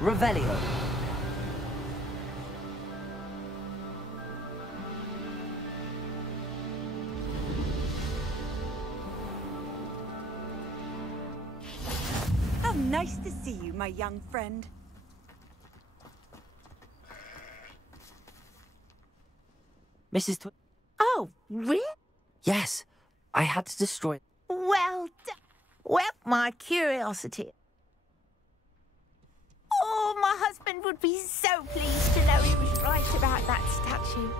Revelio. How nice to see you, my young friend. Mrs. Oh, really? Yes, I had to destroy... Well, my curiosity. Oh, my husband would be so pleased to know he was right about that statue.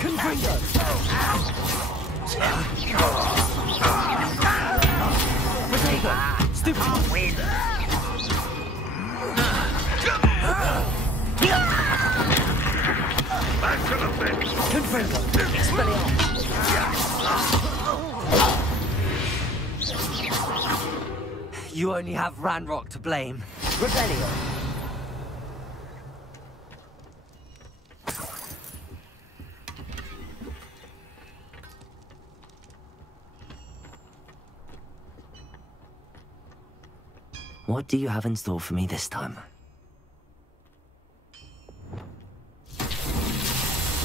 Confringo! Potato! Stupid! Confringo! Expelliarmus! You only have Ranrock to blame. Rebellion! What do you have in store for me this time?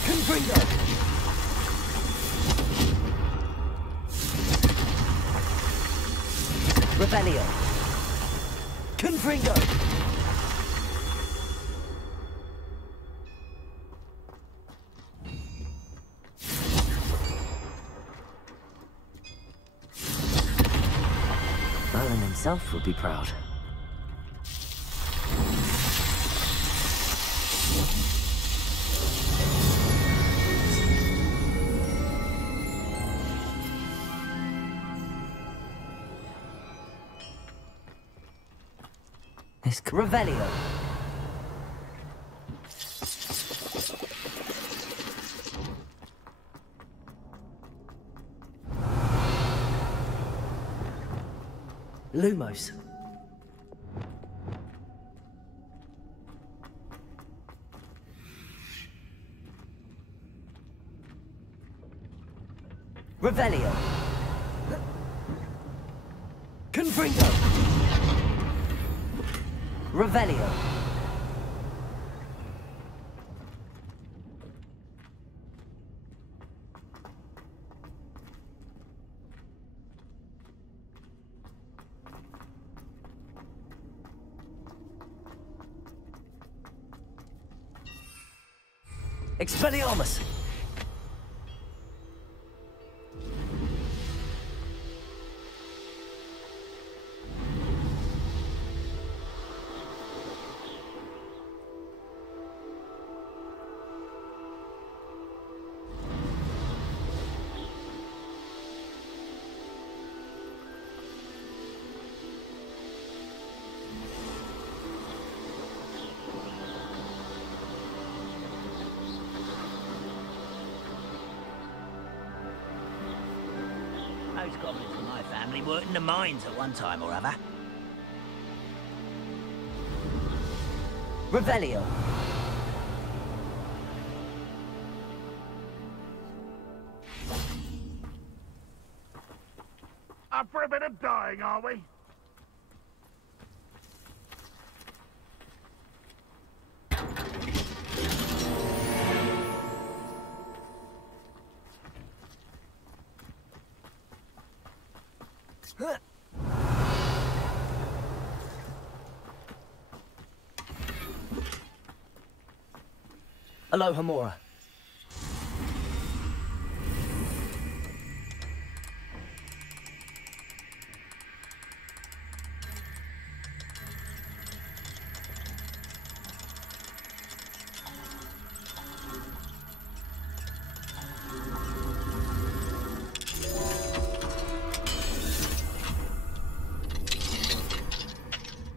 Confringo! Revelio! Confringo! Merlin himself would be proud. This Revelio. Lumos. Revelio. Confringo. Revelio. Expelliarmus. Most goblins from my family worked in the mines at one time or other. Revelio. Up for a bit of dying, are we? Aloha Mora.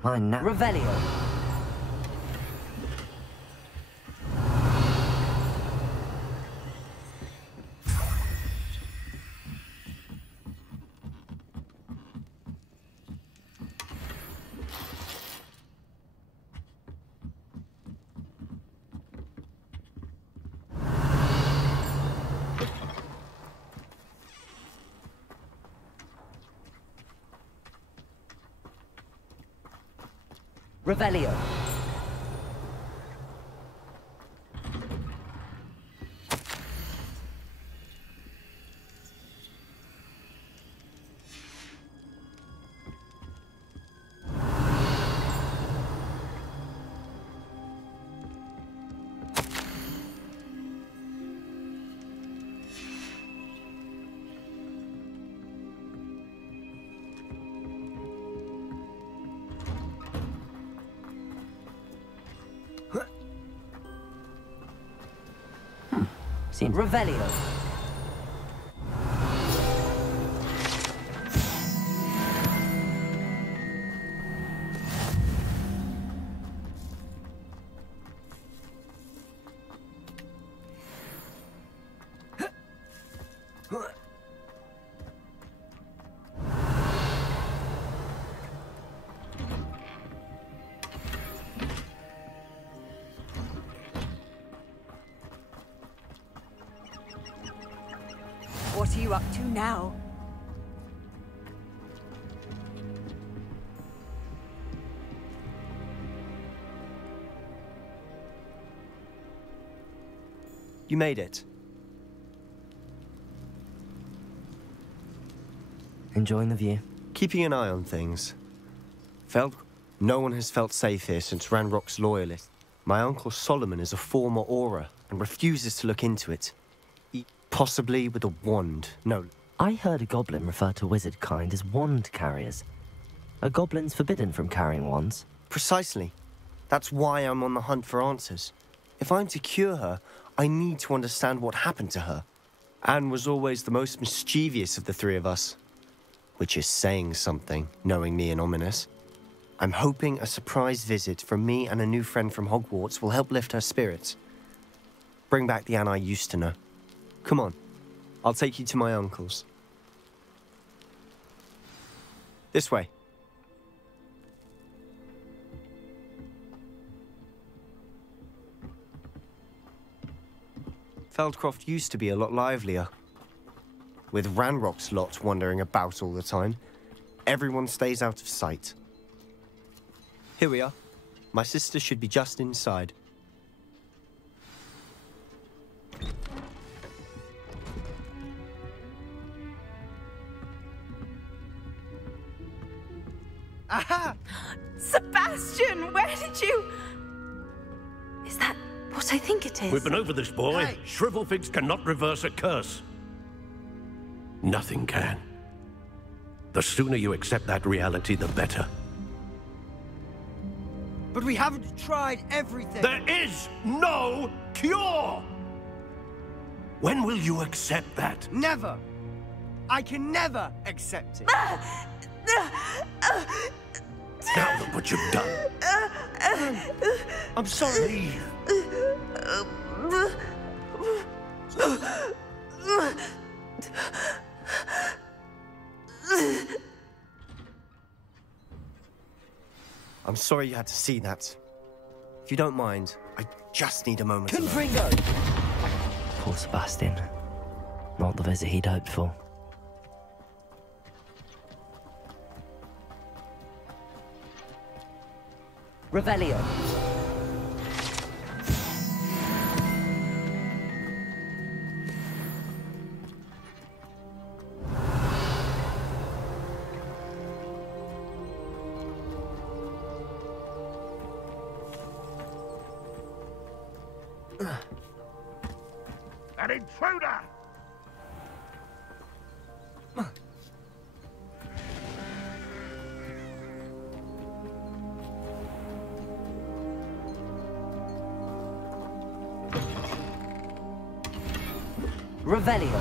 Mine now. Revelio. Revelio. Seems Revelio. What are you up to now? You made it. Enjoying the view? Keeping an eye on things. No one has felt safe here since Ranrock's loyalist. My uncle Solomon is a former Aura and refuses to look into it. Possibly with a wand. No. I heard a goblin refer to wizard kind as wand carriers. Are goblins forbidden from carrying wands? Precisely. That's why I'm on the hunt for answers. If I'm to cure her, I need to understand what happened to her. Anne was always the most mischievous of the three of us. Which is saying something, knowing me and ominous. I'm hoping a surprise visit from me and a new friend from Hogwarts will help lift her spirits. Bring back the Anne I used to know. Come on, I'll take you to my uncle's. This way. Feldcroft used to be a lot livelier. With Ranrock's lot wandering about all the time, everyone stays out of sight. Here we are. My sister should be just inside. Aha! Sebastian, where did you... Is that what I think it is? We've been over this, boy. Hey. Shrivelfigs cannot reverse a curse. Nothing can. The sooner you accept that reality, the better. But we haven't tried everything. There is no cure! When will you accept that? Never. I can never accept it. Now look what you've done. I'm sorry. Leave. I'm sorry you had to see that. If you don't mind, I just need a moment alone. Confringo! Poor Sebastian. Not the visit he'd hoped for. Revelio. An intruder! Revelio.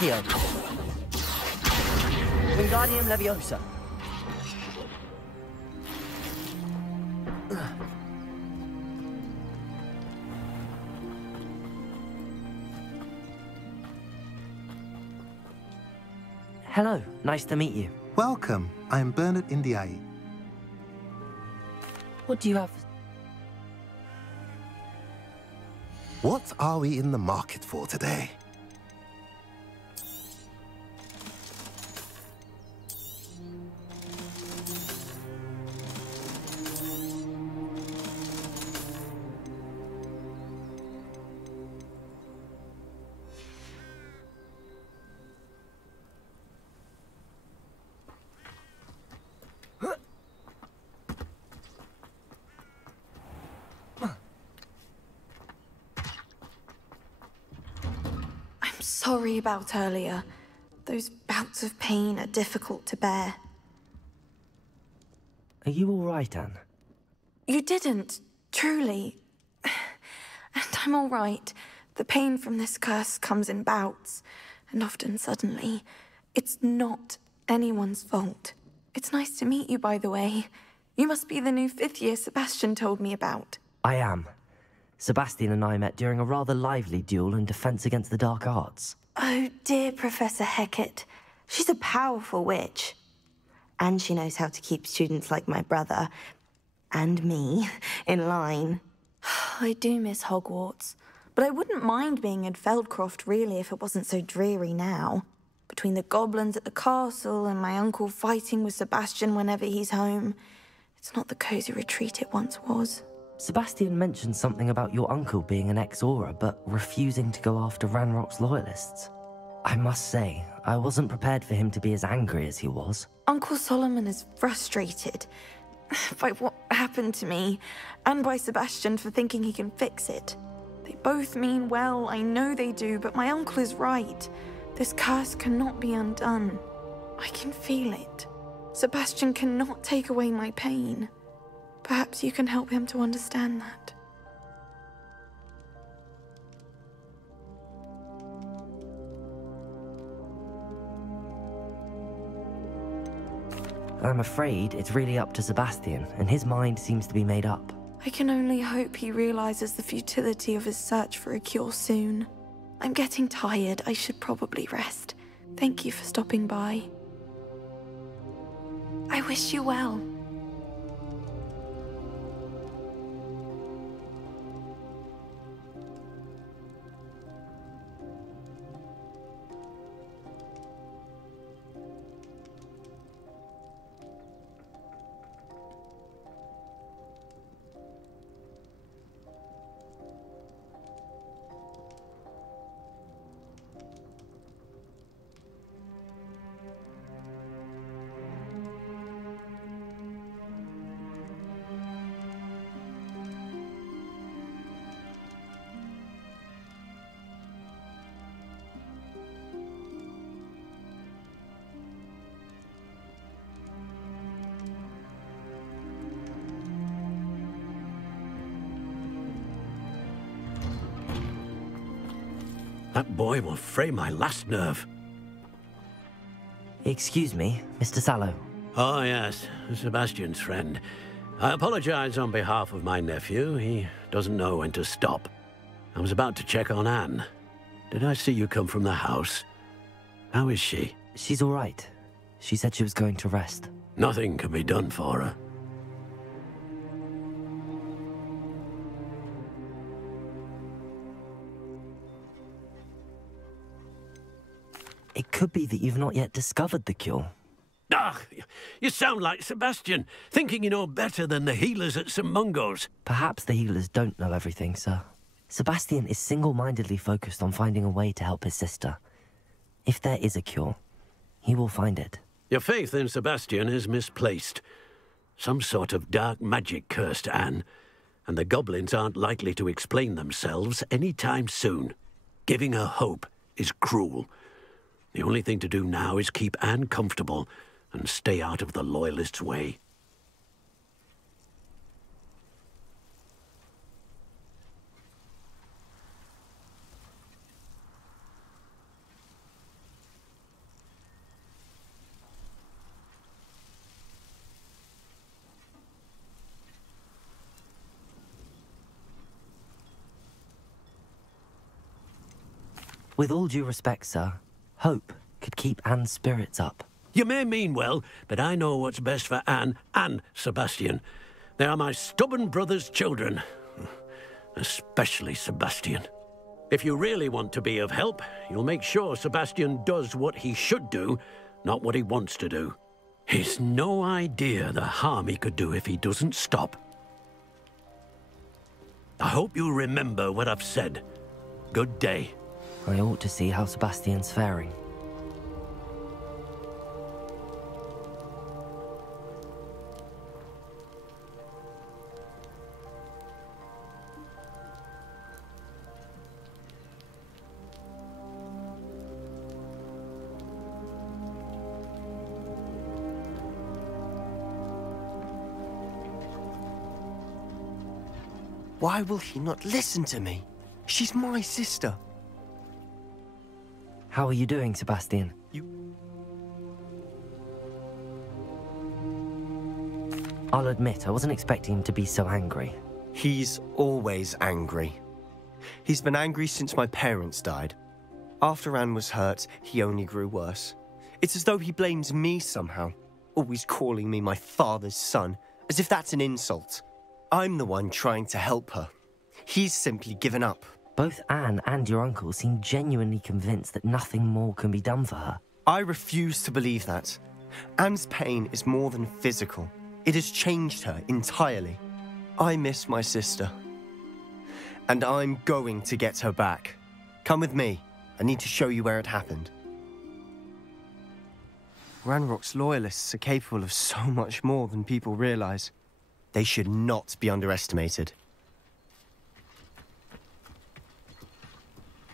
Accio. Wingardium Leviosa. Hello, nice to meet you. Welcome. I am Bernard Indiai. What do you have? What are we in the market for today? Sorry about earlier. Those bouts of pain are difficult to bear. Are you all right, Anne? You didn't, truly. And I'm all right. The pain from this curse comes in bouts, and often suddenly. It's not anyone's fault. It's nice to meet you, by the way. You must be the new fifth year Sebastian told me about. I am. Sebastian and I met during a rather lively duel in defense against the dark arts. Oh, dear Professor Hecat. She's a powerful witch. And she knows how to keep students like my brother, and me, in line. I do miss Hogwarts, but I wouldn't mind being in Feldcroft, really, if it wasn't so dreary now. Between the goblins at the castle and my uncle fighting with Sebastian whenever he's home, it's not the cozy retreat it once was. Sebastian mentioned something about your uncle being an ex-Auror, but refusing to go after Ranrock's loyalists. I must say, I wasn't prepared for him to be as angry as he was. Uncle Solomon is frustrated by what happened to me, and by Sebastian for thinking he can fix it. They both mean well, I know they do, but my uncle is right. This curse cannot be undone. I can feel it. Sebastian cannot take away my pain. Perhaps you can help him to understand that. I'm afraid it's really up to Sebastian, and his mind seems to be made up. I can only hope he realizes the futility of his search for a cure soon. I'm getting tired. I should probably rest. Thank you for stopping by. I wish you well. That boy will fray my last nerve. Excuse me, Mr. Sallow. Oh, yes, Sebastian's friend. I apologize on behalf of my nephew. He doesn't know when to stop. I was about to check on Anne. Did I see you come from the house? How is she? She's all right. She said she was going to rest. Nothing can be done for her. It could be that you've not yet discovered the cure. Ah, you sound like Sebastian, thinking you know better than the healers at St. Mungo's. Perhaps the healers don't know everything, sir. Sebastian is single-mindedly focused on finding a way to help his sister. If there is a cure, he will find it. Your faith in Sebastian is misplaced. Some sort of dark magic cursed Anne, and the goblins aren't likely to explain themselves any time soon. Giving her hope is cruel. The only thing to do now is keep Anne comfortable and stay out of the Loyalists' way. With all due respect, sir, hope could keep Anne's spirits up. You may mean well, but I know what's best for Anne and Sebastian. They are my stubborn brother's children. Especially Sebastian. If you really want to be of help, you'll make sure Sebastian does what he should do, not what he wants to do. He's no idea the harm he could do if he doesn't stop. I hope you remember what I've said. Good day. I ought to see how Sebastian's faring. Why will he not listen to me? She's my sister. How are you doing, Sebastian? I'll admit, I wasn't expecting him to be so angry. He's always angry. He's been angry since my parents died. After Anne was hurt, he only grew worse. It's as though he blames me somehow, always calling me my father's son, as if that's an insult. I'm the one trying to help her. He's simply given up. Both Anne and your uncle seem genuinely convinced that nothing more can be done for her. I refuse to believe that. Anne's pain is more than physical. It has changed her entirely. I miss my sister. And I'm going to get her back. Come with me. I need to show you where it happened. Ranrock's loyalists are capable of so much more than people realize. They should not be underestimated.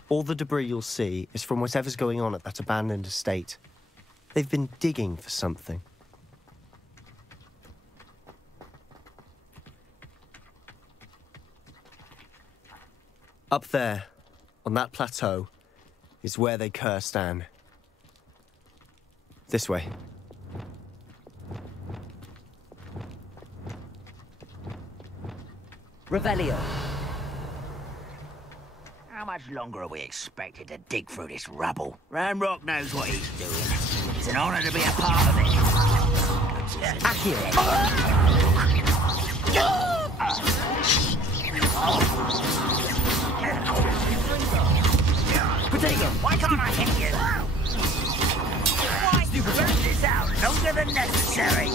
All the debris you'll see is from whatever's going on at that abandoned estate. They've been digging for something. Up there, on that plateau, is where they cursed Anne. This way. Revelio. How much longer are we expected to dig through this rubble? Ranrock knows what he's doing. It's an honor to be a part of it. Accurate. Potato, why can't I hit you? Why do you burn this out longer than necessary?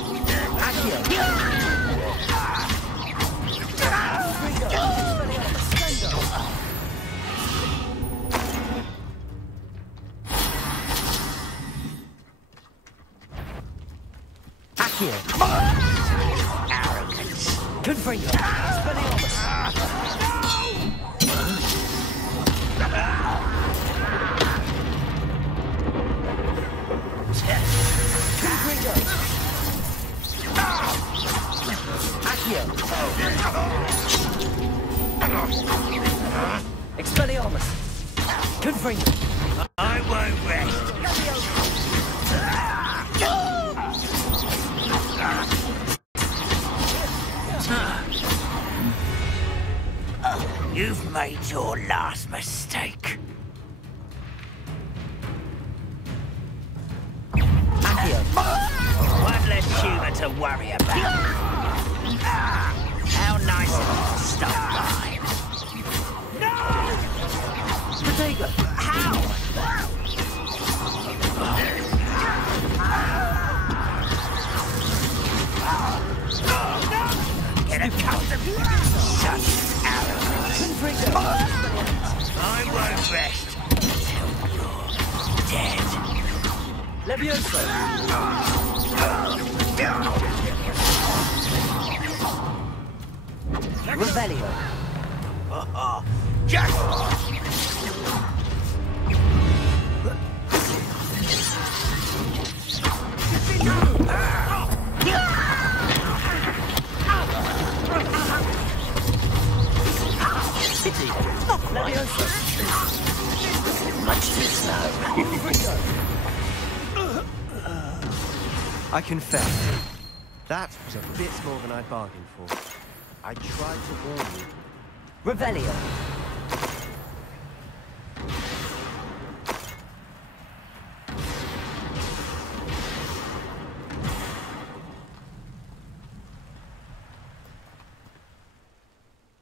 Arrogance. Confringo. Expelliarmus. Confringo. I won't rest. You've made your last mistake. One less human to worry about. How nice of you to stop by. No! Potato. How? Get a count of such arrogance. I won't rest until you're dead. Levioso. Revelio. Much too slow. I confess, that was a bit more than I bargained for. I tried to warn you. Revelio.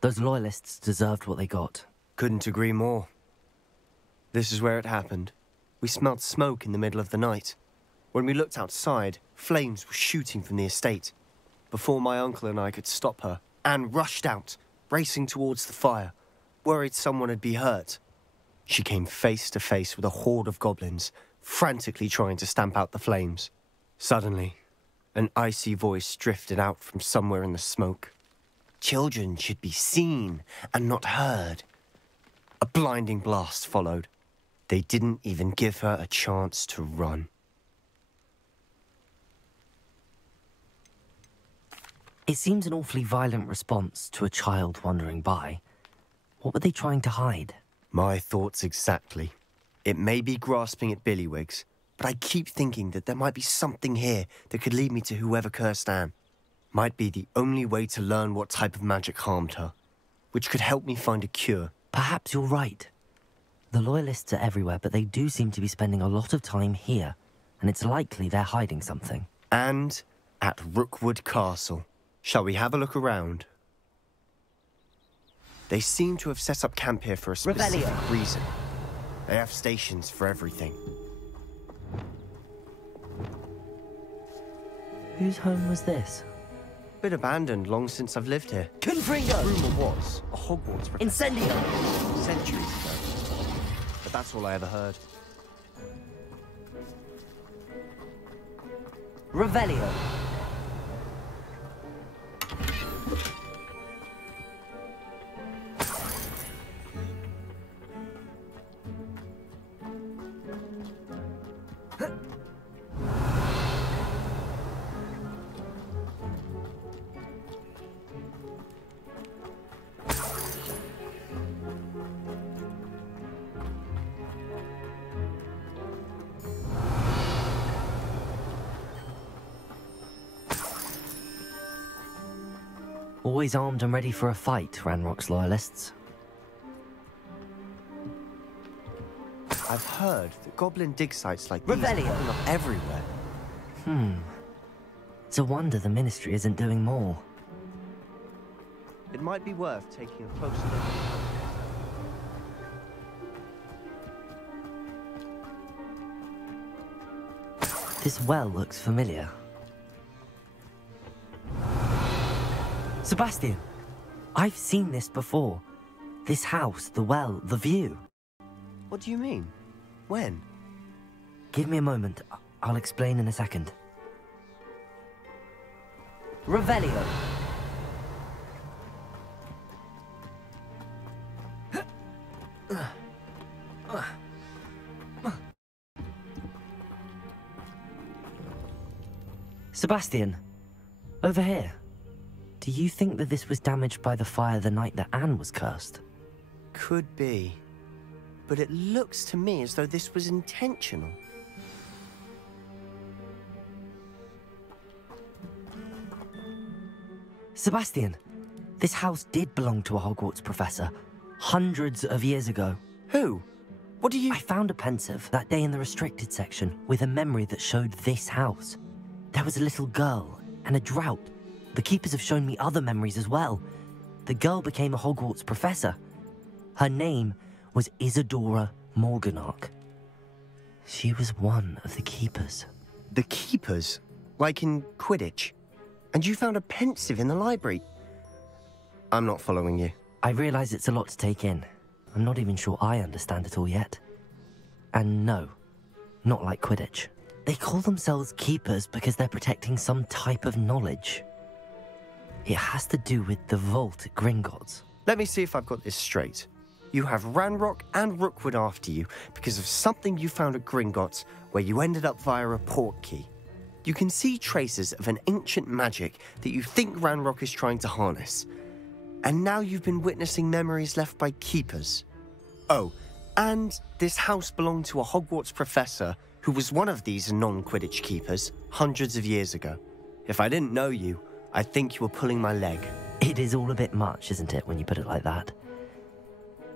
Those loyalists deserved what they got. Couldn't agree more. This is where it happened. We smelled smoke in the middle of the night. When we looked outside, flames were shooting from the estate. Before my uncle and I could stop her, Anne rushed out, racing towards the fire, worried someone had been hurt. She came face to face with a horde of goblins, frantically trying to stamp out the flames. Suddenly, an icy voice drifted out from somewhere in the smoke. Children should be seen and not heard. A blinding blast followed. They didn't even give her a chance to run. It seems an awfully violent response to a child wandering by. What were they trying to hide? My thoughts exactly. It may be grasping at Billywigs, but I keep thinking that there might be something here that could lead me to whoever cursed Anne. Might be the only way to learn what type of magic harmed her, which could help me find a cure. Perhaps you're right. The Loyalists are everywhere, but they do seem to be spending a lot of time here, and it's likely they're hiding something. And at Rookwood Castle. Shall we have a look around? They seem to have set up camp here for a specific reason. They have stations for everything. Whose home was this? Been abandoned long since I've lived here. Confringo! Rumour was a Hogwarts professor. Incendio! Centuries ago. But that's all I ever heard. Revelio! Always armed and ready for a fight, Ranrock's Loyalists. I've heard that goblin dig sites like these are popping up everywhere. It's a wonder the Ministry isn't doing more. It might be worth taking a closer look. This well looks familiar. Sebastian, I've seen this before. This house, the well, the view. What do you mean? When? Give me a moment. I'll explain in a second. Revelio. Sebastian, over here. Do you think that this was damaged by the fire the night that Anne was cursed? Could be. But it looks to me as though this was intentional. Sebastian, this house did belong to a Hogwarts professor, hundreds of years ago. Who? What do you... I found a pensive that day in the restricted section with a memory that showed this house. There was a little girl and a drought. The keepers have shown me other memories as well. The girl became a Hogwarts professor. Her name was Isadora Morganach. She was one of the keepers. The keepers? Like in Quidditch? And you found a pensive in the library? I'm not following you. I realize it's a lot to take in. I'm not even sure I understand it all yet. And no, not like Quidditch. They call themselves keepers because they're protecting some type of knowledge. It has to do with the vault at Gringotts. Let me see if I've got this straight. You have Ranrock and Rookwood after you because of something you found at Gringotts where you ended up via a portkey. You can see traces of an ancient magic that you think Ranrock is trying to harness. And now you've been witnessing memories left by keepers. Oh, and this house belonged to a Hogwarts professor who was one of these non-Quidditch keepers hundreds of years ago. If I didn't know you, I'd think you were pulling my leg. It is all a bit much, isn't it, when you put it like that?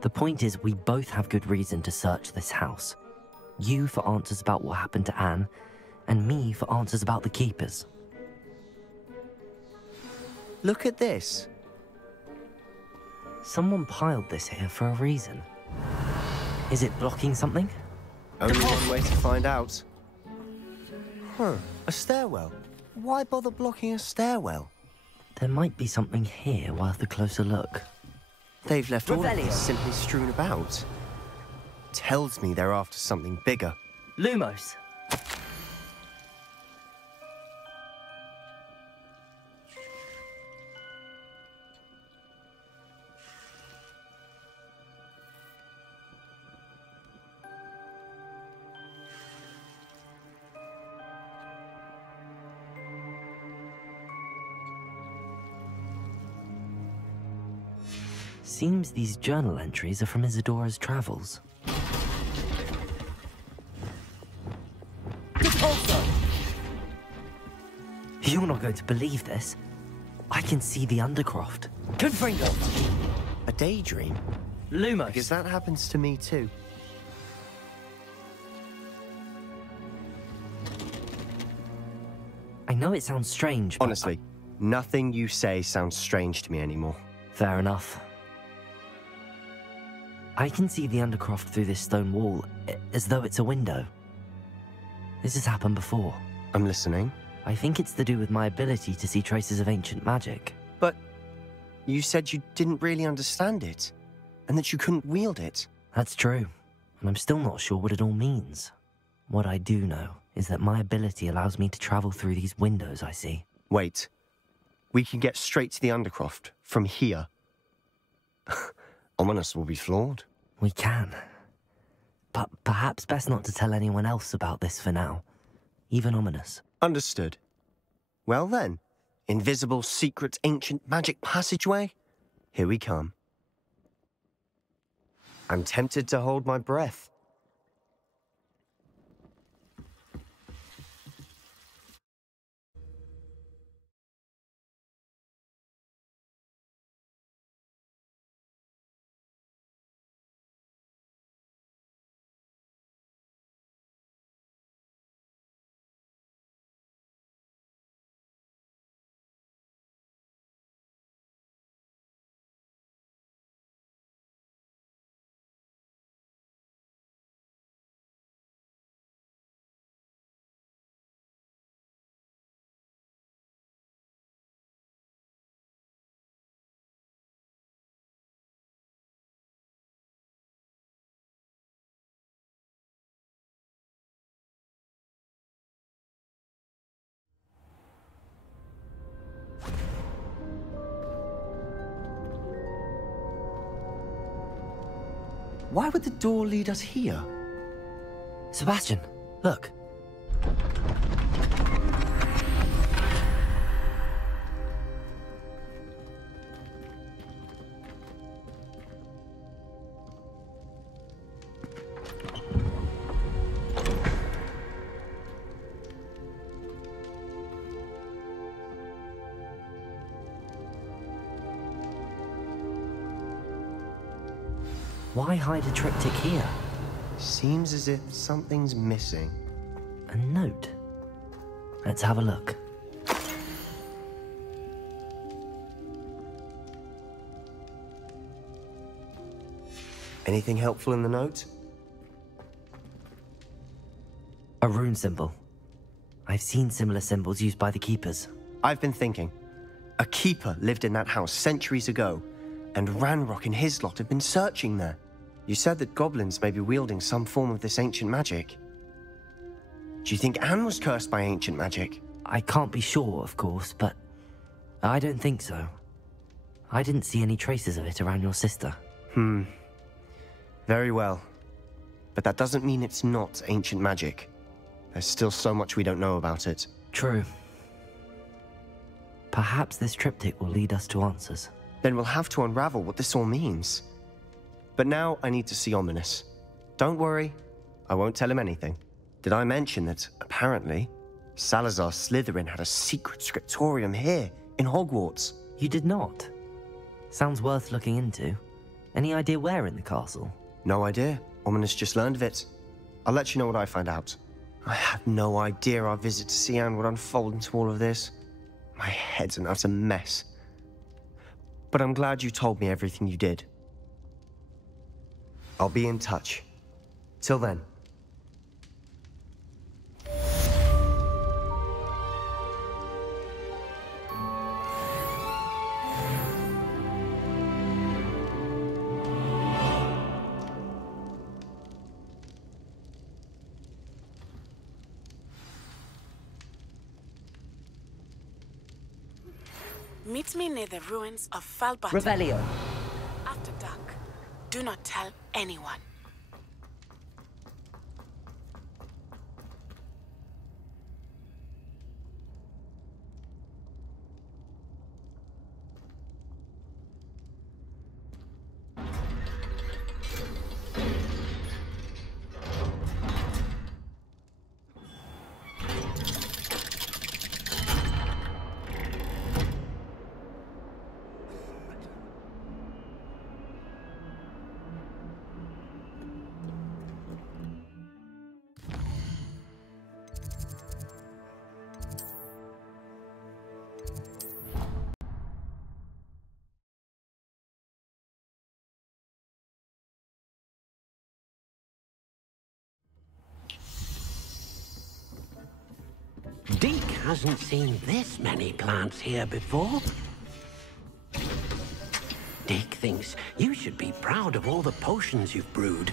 The point is, we both have good reason to search this house. You for answers about what happened to Anne, and me for answers about the keepers. Look at this. Someone piled this here for a reason. Is it blocking something? Only one way to find out. Huh, a stairwell. Why bother blocking a stairwell? There might be something here worth a closer look. They've left all of this simply strewn about. Tells me they're after something bigger. Lumos. Seems these journal entries are from Isadora's travels. You're not going to believe this. I can see the Undercroft. Confringo! A daydream? Lumos. Because that happens to me too. I know it sounds strange, but Honestly, nothing you say sounds strange to me anymore. fair enough. I can see the Undercroft through this stone wall, as though it's a window. This has happened before. I'm listening. I think it's to do with my ability to see traces of ancient magic. But you said you didn't really understand it, and that you couldn't wield it. That's true, and I'm still not sure what it all means. What I do know is that my ability allows me to travel through these windows I see. Wait. We can get straight to the Undercroft from here. Ominous will be floored. We can. But perhaps best not to tell anyone else about this for now. Even Ominous. Understood. Well then, invisible, secret, ancient magic passageway? Here we come. I'm tempted to hold my breath. Why would the door lead us here? Sebastian, look. Why hide a triptych here? Seems as if something's missing. A note. Let's have a look. Anything helpful in the note? A rune symbol. I've seen similar symbols used by the Keepers. I've been thinking. A keeper lived in that house centuries ago, and Ranrock and his lot have been searching there. You said that goblins may be wielding some form of this ancient magic. Do you think Anne was cursed by ancient magic? I can't be sure, of course, but I don't think so. I didn't see any traces of it around your sister. Very well. But that doesn't mean it's not ancient magic. There's still so much we don't know about it. True. Perhaps this triptych will lead us to answers. Then we'll have to unravel what this all means. But now I need to see Ominous. Don't worry, I won't tell him anything. Did I mention that, apparently, Salazar Slytherin had a secret scriptorium here, in Hogwarts? You did not? Sounds worth looking into. Any idea where in the castle? No idea. Ominous just learned of it. I'll let you know what I find out. I had no idea our visit to see Anne would unfold into all of this. My head's an utter mess. but I'm glad you told me everything you did. I'll be in touch. Till then. Meet me near the ruins of Falbata. Revelio. After dark. Do not tell anyone. Deke hasn't seen this many plants here before. Deke thinks you should be proud of all the potions you've brewed.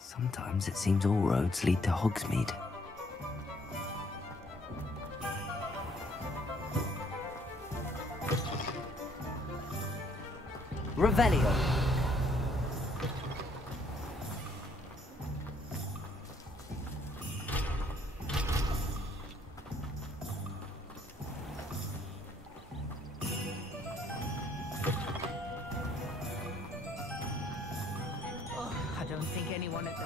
Sometimes it seems all roads lead to Hogsmeade. Revelio. I don't think anyone at the...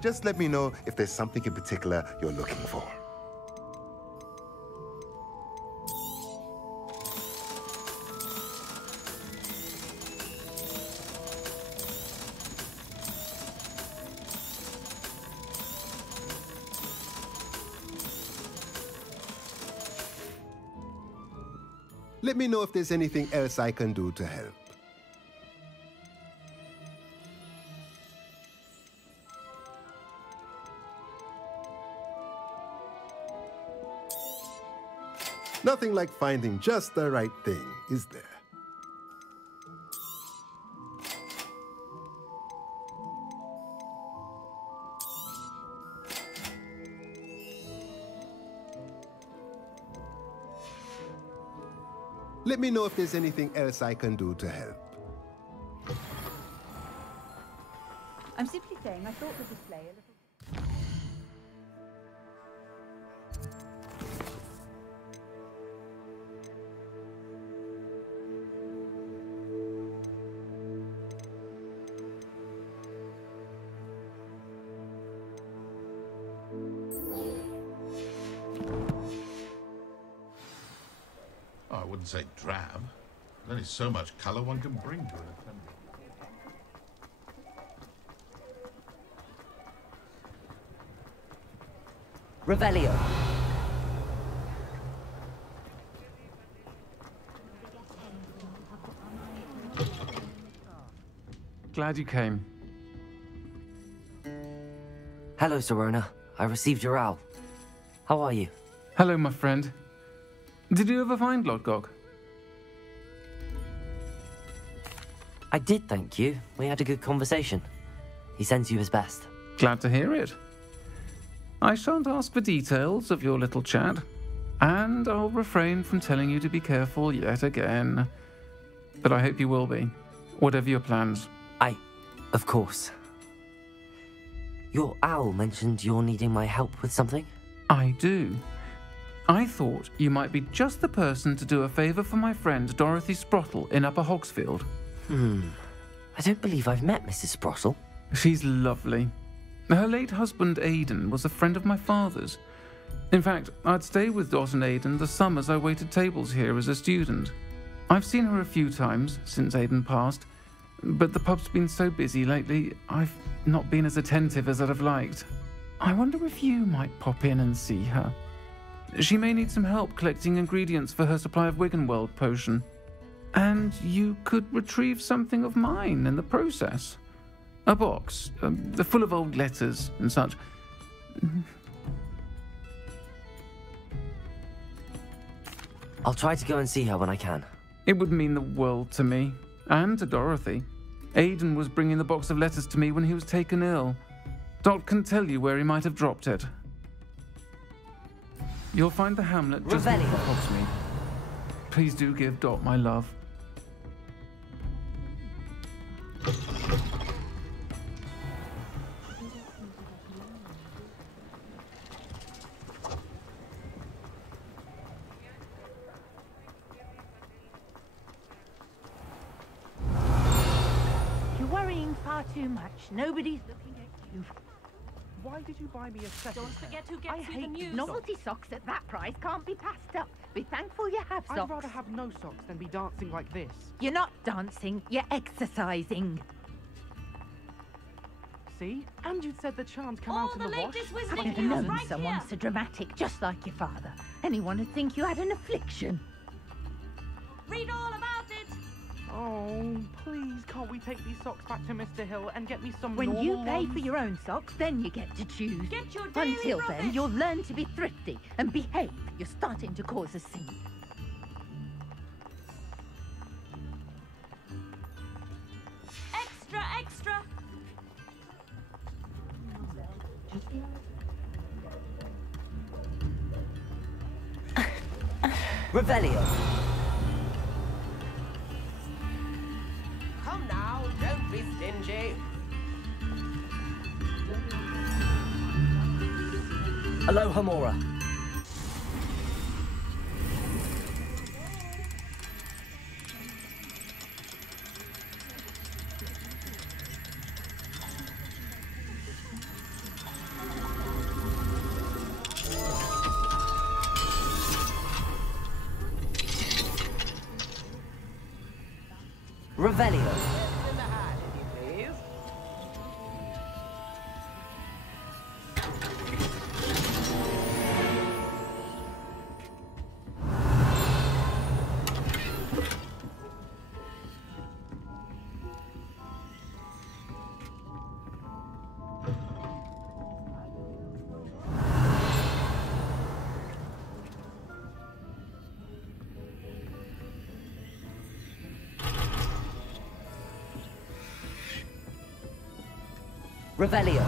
Just let me know if there's something in particular you're looking for. Let me know if there's anything else I can do to help. Nothing like finding just the right thing, is there? Let me know if there's anything else I can do to help. I'm simply saying I thought the display a little... Oh, I wouldn't say drab. There's only so much color one can bring to an assembly. Revelio. Glad you came. Hello, Serona. I received your owl. How are you? Hello, my friend. Did you ever find Lodgok? I did, thank you. We had a good conversation. He sends you his best. Glad to hear it. I shan't ask for details of your little chat, and I'll refrain from telling you to be careful yet again. But I hope you will be, whatever your plans. Of course. Your owl mentioned you're needing my help with something? I do. I thought you might be just the person to do a favour for my friend Dorothy Sprottle in Upper Hogsfield. I don't believe I've met Mrs. Sprottle. She's lovely. Her late husband Aidan was a friend of my father's. In fact, I'd stay with Dot and Aidan the summers I waited tables here as a student. I've seen her a few times since Aidan passed, but the pub's been so busy lately, I've not been as attentive as I'd have liked. I wonder if you might pop in and see her. She may need some help collecting ingredients for her supply of Wiggenweld potion. And you could retrieve something of mine in the process. A box, full of old letters and such. I'll try to go and see her when I can. It would mean the world to me, and to Dorothy. Aidan was bringing the box of letters to me when he was taken ill. Dot can tell you where he might have dropped it. You'll find the hamlet just north of Hogsmeade. Please do give Dot my love. You're worrying far too much. Nobody's looking at you. Why did you buy me a second? Don't forget who gets I you the hate new novelty socks at that price can't be passed up. Be thankful you have socks. I'd rather have no socks than be dancing like this. You're not dancing, you're exercising. See? And you'd said the charms come out in the wash. I'd never known someone so dramatic, just like your father. Anyone would think you had an affliction. Read all about it. Oh, please, can't we take these socks back to Mr. Hill and get me some When normal you pay ones? for your own socks, then you get to choose. Get your daily Until profit. then, you'll learn to be thrifty and behave. You're starting to cause a scene. Extra, extra! Revelio. Come now, don't be stingy. Aloha Mora. Revelio. In the hand, if you please. Revelio.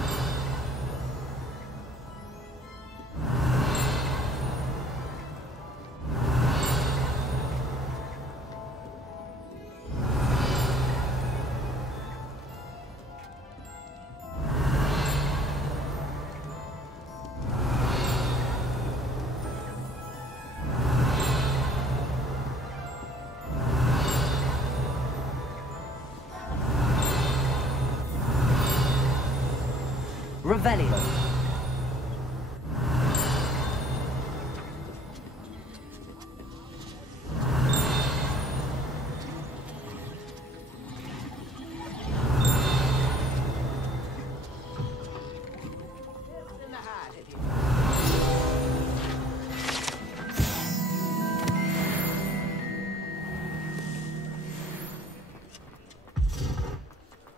Revelio.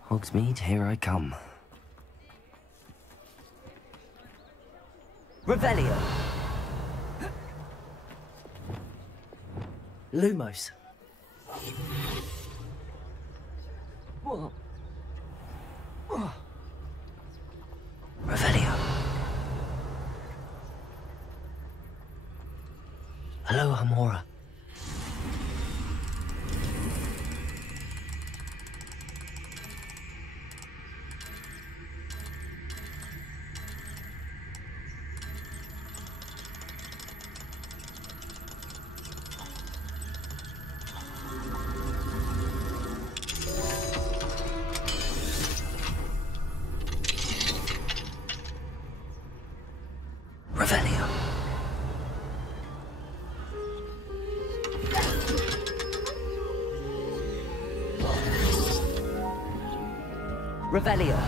Hogsmeade, here I come. Revelio. Lumos. Whoa. Whoa. Revelio. Hello, Hamora. Revelio. Revelio.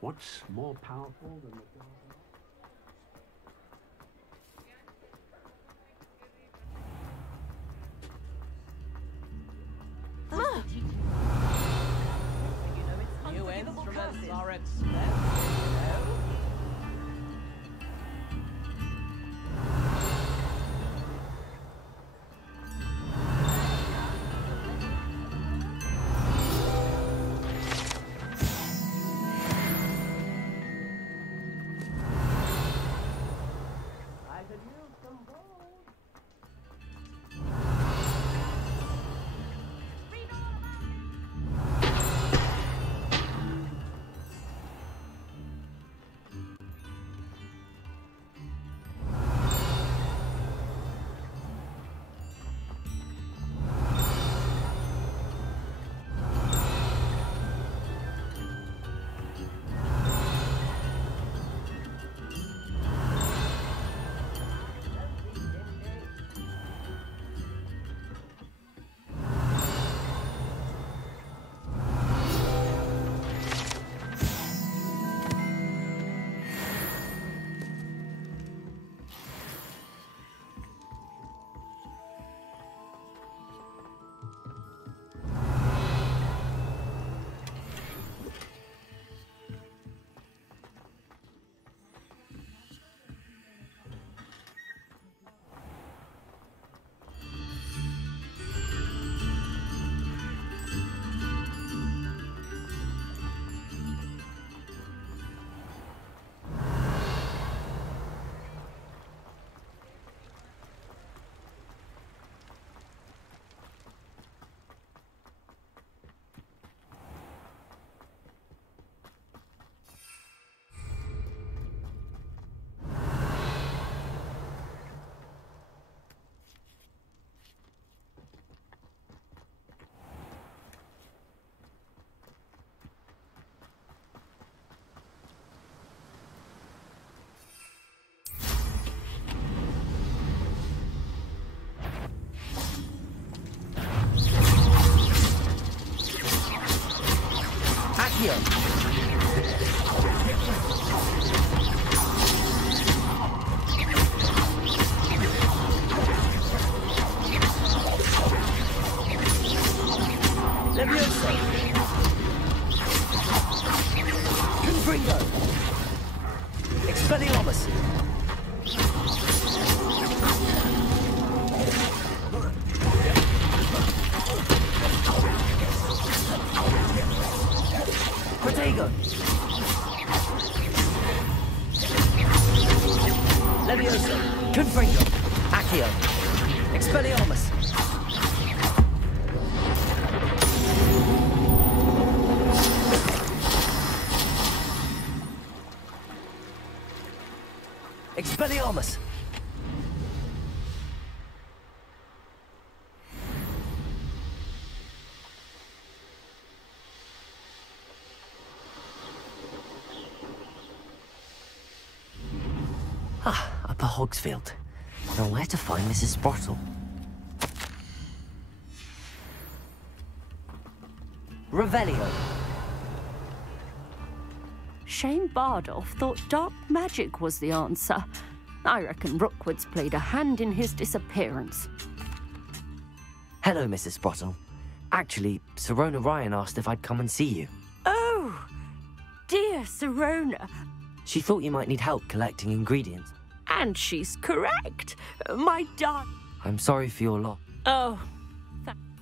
What's more powerful than the dark? New instruments are expensive, you know? Accio. Expelliarmus! Ah, Upper Hogsfield. Now where to find Mrs. Sprottle? Revelio. Shane Bardolph thought dark magic was the answer. I reckon Rookwood's played a hand in his disappearance. Hello, Mrs. Sprottle. Actually, Sirona Ryan asked if I'd come and see you. Oh, dear Sirona. She thought you might need help collecting ingredients. And she's correct. My darling. I'm sorry for your loss. Oh,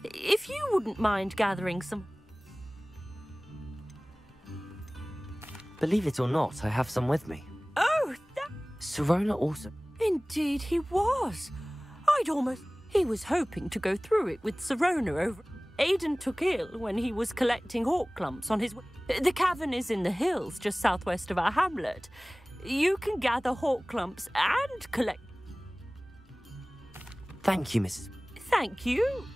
if you wouldn't mind gathering some... Believe it or not, I have some with me. Oh, Sirona also... Indeed he was. He was hoping to go through it with Sirona over... Aidan took ill when he was collecting hawk clumps on his... The cavern is in the hills just southwest of our hamlet. You can gather hawk clumps and collect... Thank you, Mrs... Thank you.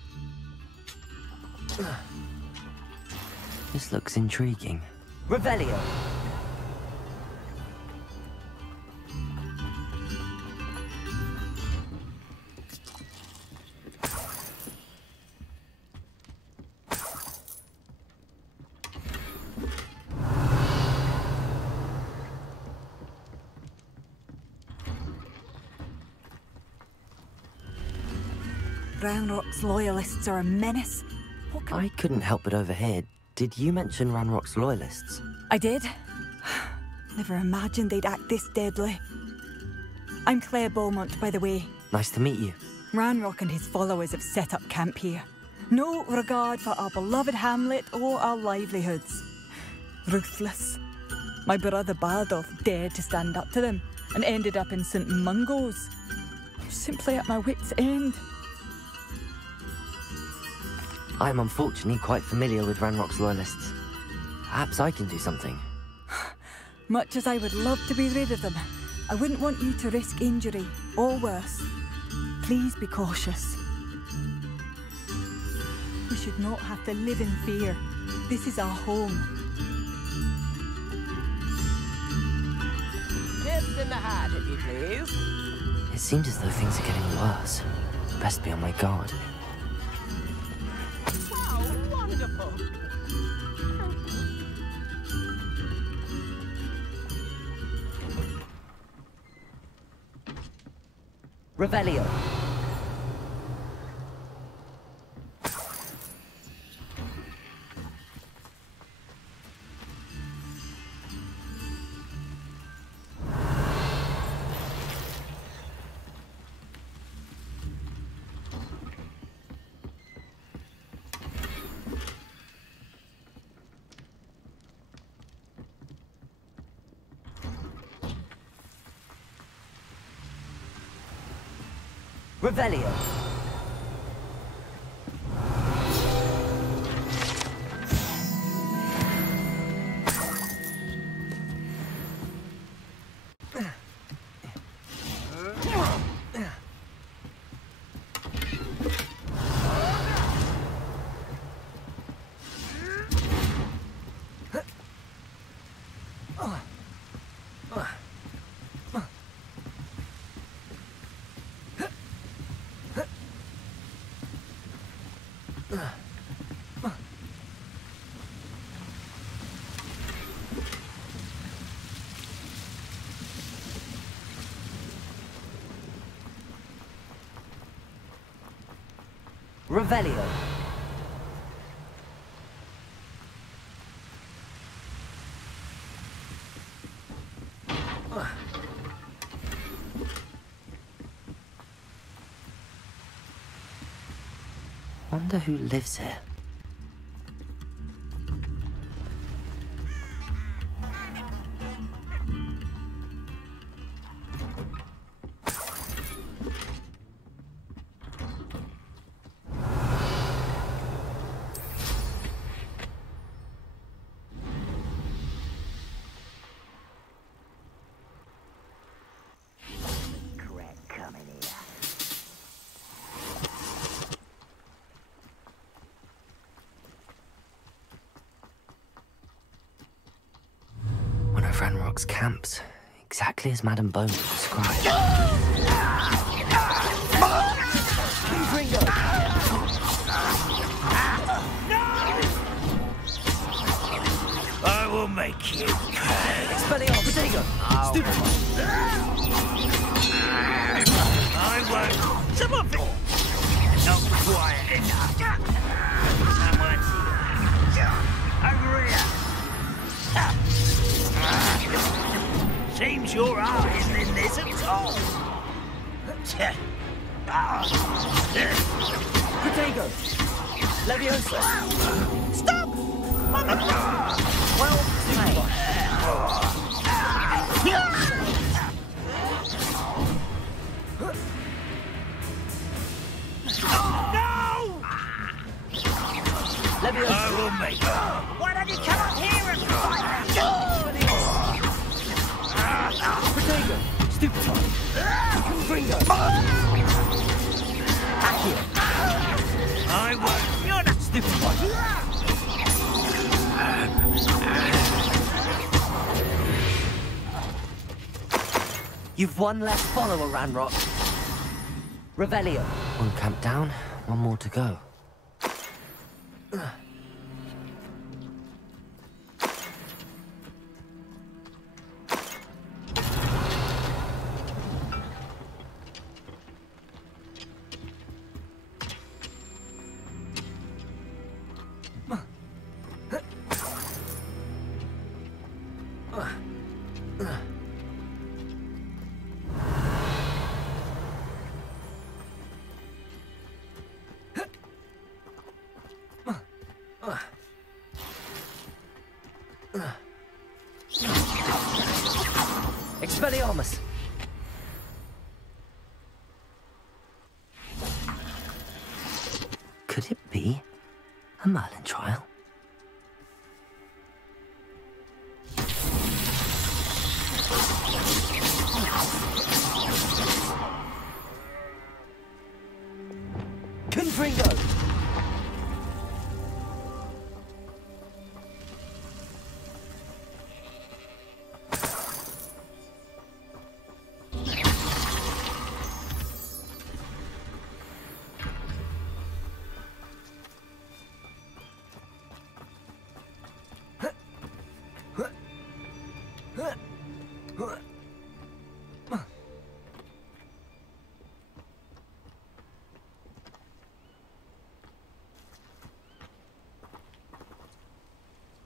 This looks intriguing. Revelio! Ranrock's loyalists are a menace. I couldn't help but overhear. Did you mention Ranrock's loyalists? I did. Never imagined they'd act this deadly. I'm Claire Beaumont, by the way. Nice to meet you. Ranrock and his followers have set up camp here. No regard for our beloved hamlet or our livelihoods. Ruthless. My brother Bardolph dared to stand up to them and ended up in St. Mungo's. I'm simply at my wit's end. I'm unfortunately quite familiar with Ranrock's loyalists. Perhaps I can do something. Much as I would love to be rid of them, I wouldn't want you to risk injury, or worse. Please be cautious. We should not have to live in fear. This is our home. Tips in the hat, if you please. It seems as though things are getting worse. Best be on my guard. Wow, wonderful. Revelio. Revelio. Revelio. Wonder who lives here. Ranrock's camps, exactly as Madame Bone described. I will make you pay. Expelliarmus! Potato! Stupid one! I won't. Some of it. Not quiet enough. Someone's over here. Seems your heart isn't in this at all. Potato! Leviosa! Stop! Well, stupid one. I will make it. Why don't you come up here and fight? Potato! Stupid one. Gringo! Accio! I won't. You're not stupid one. You've one less follower, Ranrock. Revelio. One camp down, one more to go. Expelliarmus! Could it be a Merlin trial? Confringo!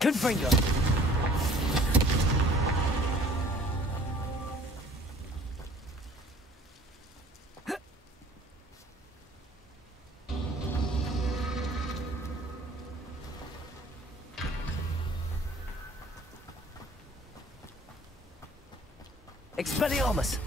Confringo! Expelliarmus!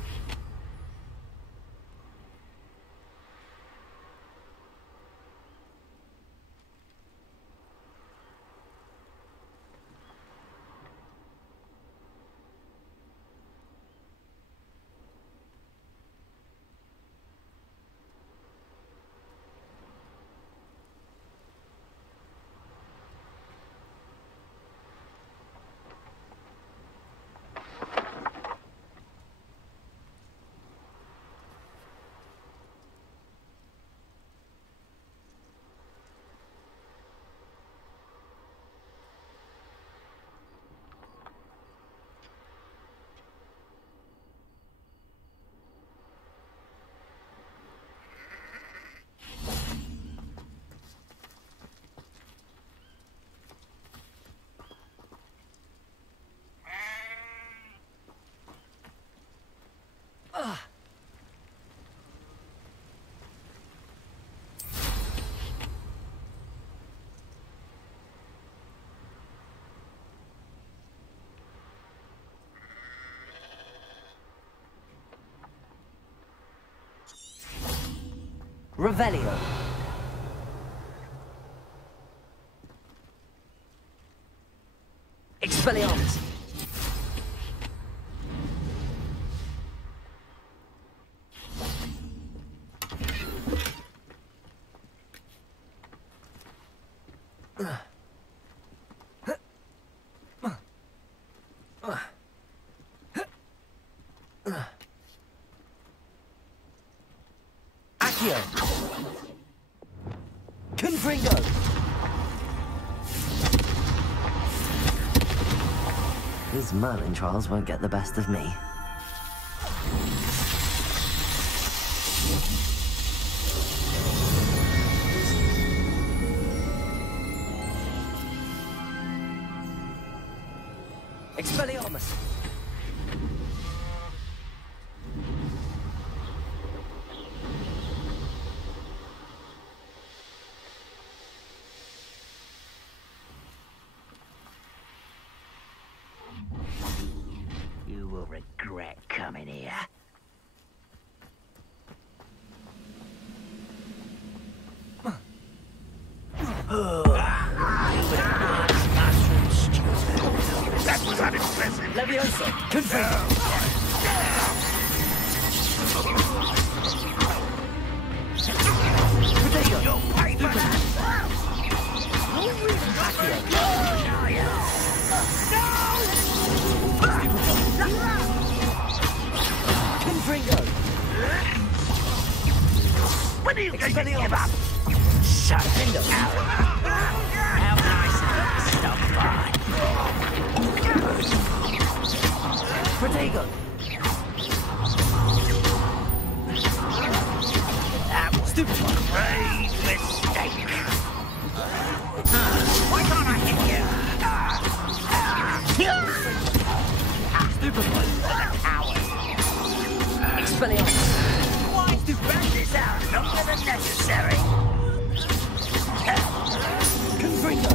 Revelio. Expelliarmus. Accio! Confringo! These Merlin trials won't get the best of me. Expelliarmus! You will regret coming here. That was unimpressive. Levioso! Confringo! Protego! You'll pay for that. Confringo! When are you going to give up? Shut it out. How nice of them to stop by. Protego! That was a grave mistake. Why can't I hit you? Stupefy! Coward. Expelliarmus! Why to drag this out longer than necessary? Confringo!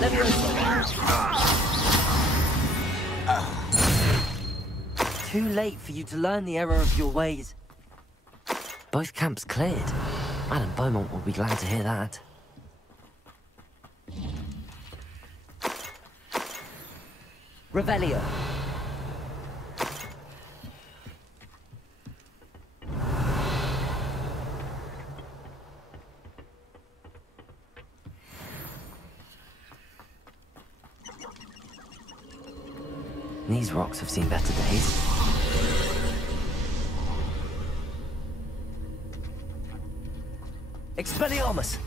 Levioso! Too late for you to learn the error of your ways. Both camps cleared. Madame Beaumont will be glad to hear that. Revelio. These rocks have seen better days. Expelliarmus!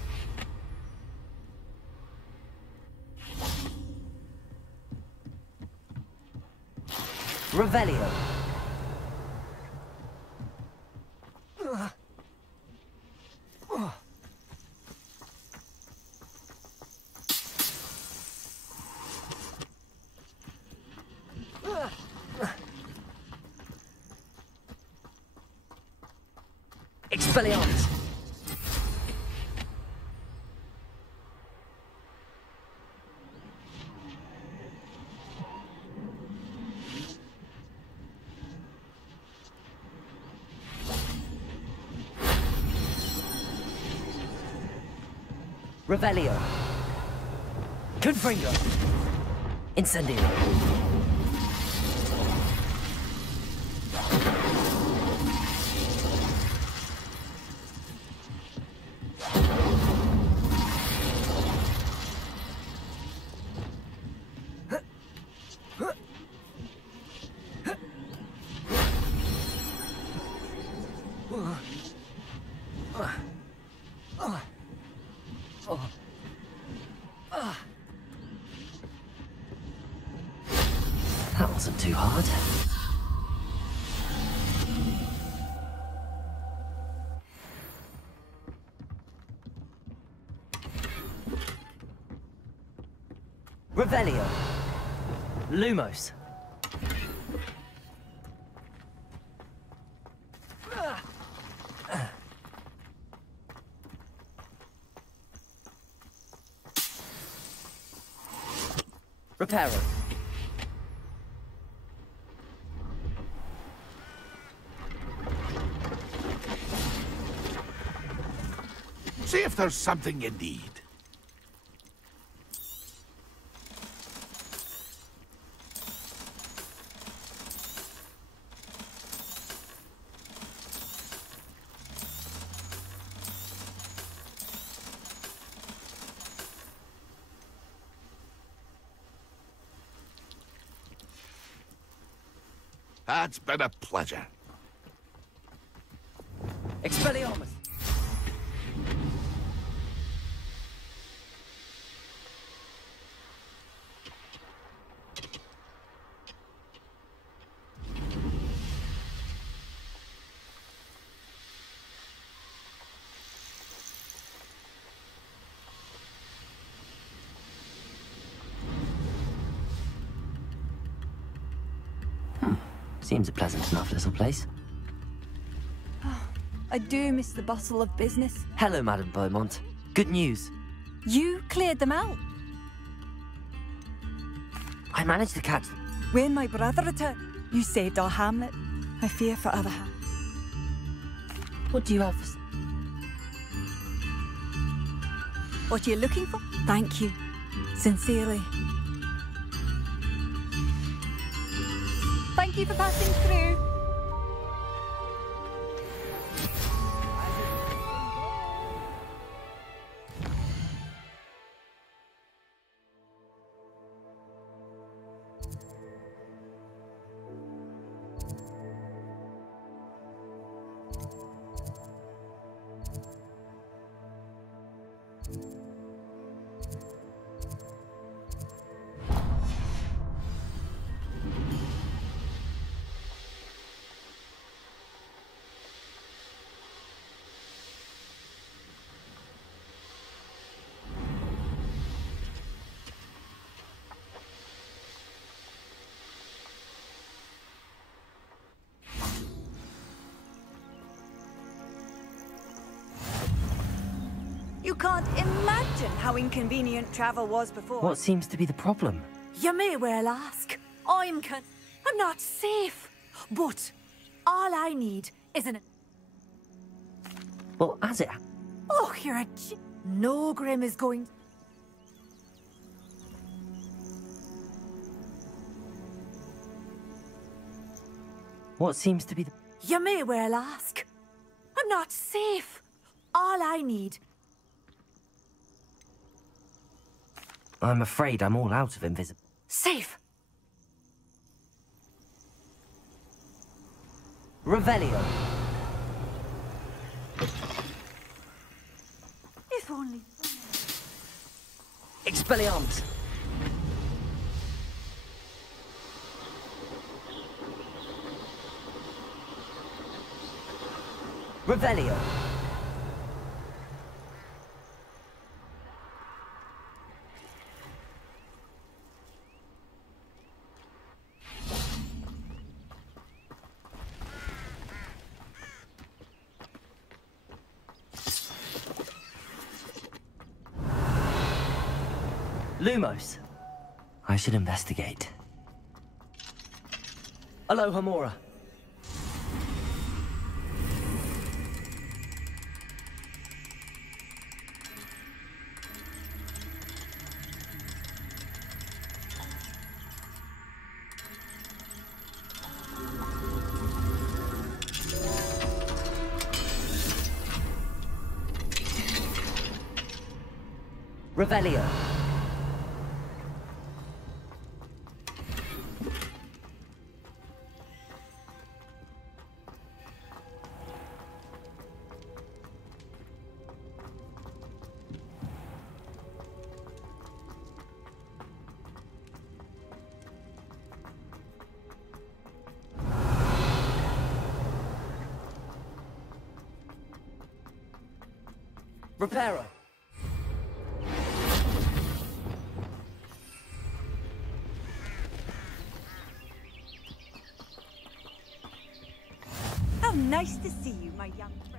Revelio! Expelliarmus! Revelio. Confringo. Incendio. That wasn't too hard. Revelio. Lumos. Reparo. See if there's something you need. It's been a pleasure. Expelliarmus. Seems a pleasant enough little place. I do miss the bustle of business. Hello, Madame Beaumont. Good news. You cleared them out. I managed to catch... When my brother returned, you saved our hamlet. I fear for other ham. What do you have? What are you looking for? Thank you. Sincerely. Thank you for passing through. You can't imagine how inconvenient travel was before. What seems to be the problem? You may well ask. I'm not safe. But all I need is an... Well, as it... Oh, you're a... No Grim is going... What seems to be the... You may well ask. I'm not safe. All I need... I'm afraid I'm all out of invisible... Safe. Revelio. If only... Expelliarmus. Revelio. Lumos. I should investigate. Aloha Mora. Revelio. Reparo. How nice to see you, my young friend.